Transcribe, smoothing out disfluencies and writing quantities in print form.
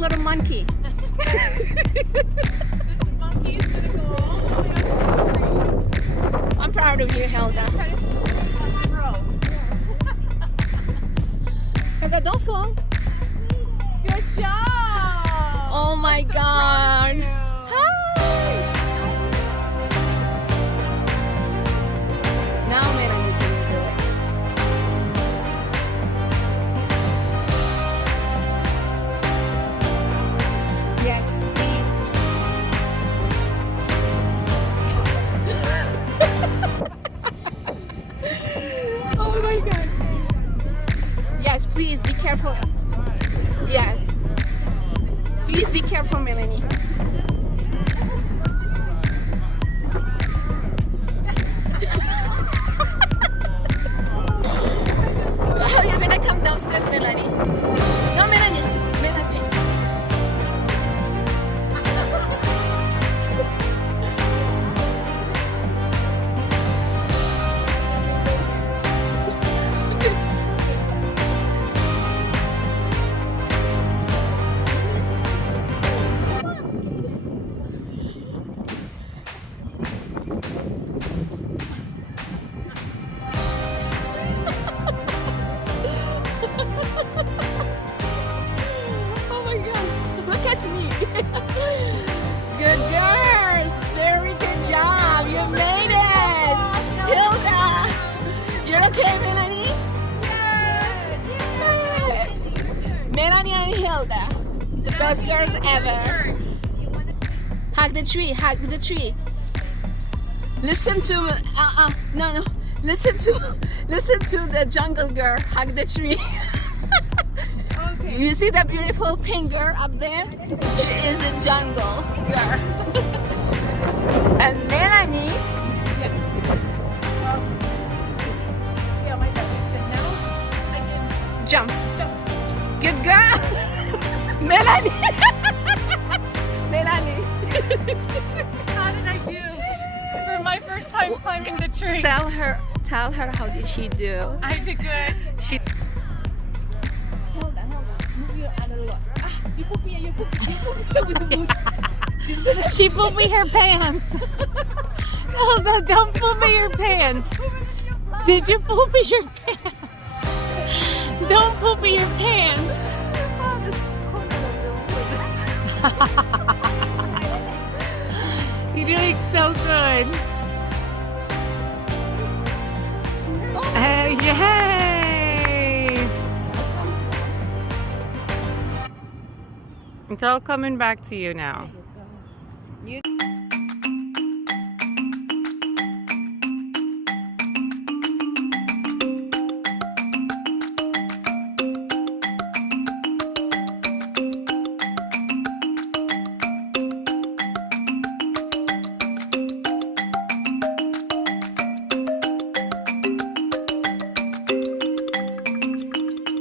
little monkey. Monkey's gonna go all the way up to the tree. I'm proud of you, Hilda. Try to sit on the row. Hilda, don't fall. Good job! Oh my God. You. Hi. Now Melanie's gonna do it. Yes, please. Oh my God. Yes, please be careful. Yes. Please be careful, Melanie. How are you gonna come downstairs, Melanie? No, Melanie. Melanie. Oh my God, look at me. Good girls, very good job. You made it. Hilda, you're okay, Melanie? Melanie and Hilda, the best girls ever. Hug the tree, hug the tree. Listen to, no. Listen to the jungle girl hug the tree. Okay. You see that beautiful pink girl up there? She is a jungle girl. And Melanie, Yeah, my dad said now I can jump. jump. Good girl. Melanie. Melanie. How did I do for my first time climbing the tree? Tell her how did she do? I did good. She. Hilda, move your other leg. You poopy, you poopy. She's gonna. She poopy her pants. Hilda, don't poopy your pants. Did you poopy your pants? Don't poopy your pants. Oh, this corner of the wood. You're doing so good. Hey, yay! It's all coming back to you now.